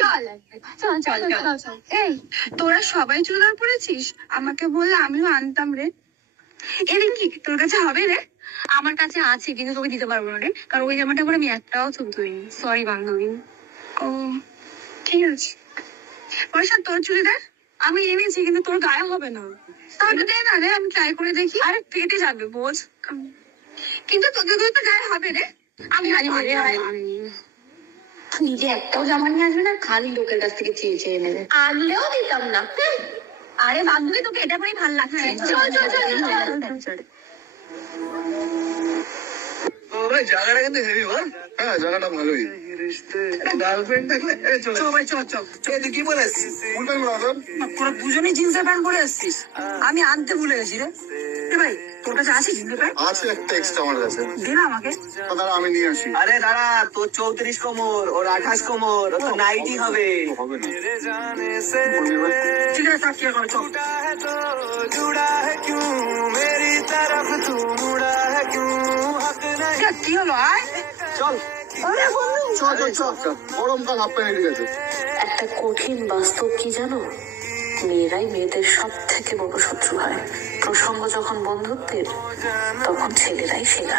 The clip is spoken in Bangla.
চল চল চল চল। এই তোরা সবাই চুড়িদার পরেছিস, আমাকে বললে আমিও আনতাম রে। এটা কি তোর কাছে হবে রে? আমার কাছে আছে, কিন্তু তোকে দিতে পারবো না রে, কারণ ওই জামাটা পরে আমি একটাও ছবি তুলিনি। সরি বান্ধবী। ও ঠিক আছে, পয়সা তোর চুড়িদার আমি এনেছি, কিন্তু তোর গায়ে হবে না। তাহলে দে না রে, আমি ট্রাই করে দেখি। আরে পেটে যাবে বোঝ, কিন্তু তোদের তো গায়ে হবে রে। আমি নিজে একটাও জামা নিয়ে আসবে না, খালি লোকের কাছ থেকে চেয়ে চেয়ে নেবে। আনলেও দিতাম না। আরে বান্ধবী, তোকে এটা পরেই ভালো লাগছে। চল চল চল চল। জায়গাটা কিন্তু হেভি বল। হ্যাঁ, জায়গাটা ভালোই। গার্লফ্রেন্ড থাকলে চল ভাই, চল চল। তুই কি বলে আসছিস? তোরা দুজনেই জিন্সের প্যান্ট পরে আসছিস, আমি আনতে ভুলে গেছি রে। ভাই তোর কাছে আছে জিন্সের প্যান্ট? আছে একটা এক্সট্রা আমার কাছে। দে না আমাকে। দাঁড়া, আমি নিয়ে আসি। আরে দাঁড়া, তোর 34 কোমর, ওর 28 কোমর, ও তো নাইটি হবে। হবে না। ঠিক আছে, থাক, কি আর করে, চল। কি হলো, আয় চল। চল চল চল চল, গরমকাল হাফ প্যান্ট ঠিক আছে। একটা কঠিন বাস্তব কি জানো, মেয়েরাই মেয়েদের সব থেকে বড় শত্রু হয়। প্রসঙ্গ যখন বন্ধুত্বের, তখন ছেলেরাই সেরা।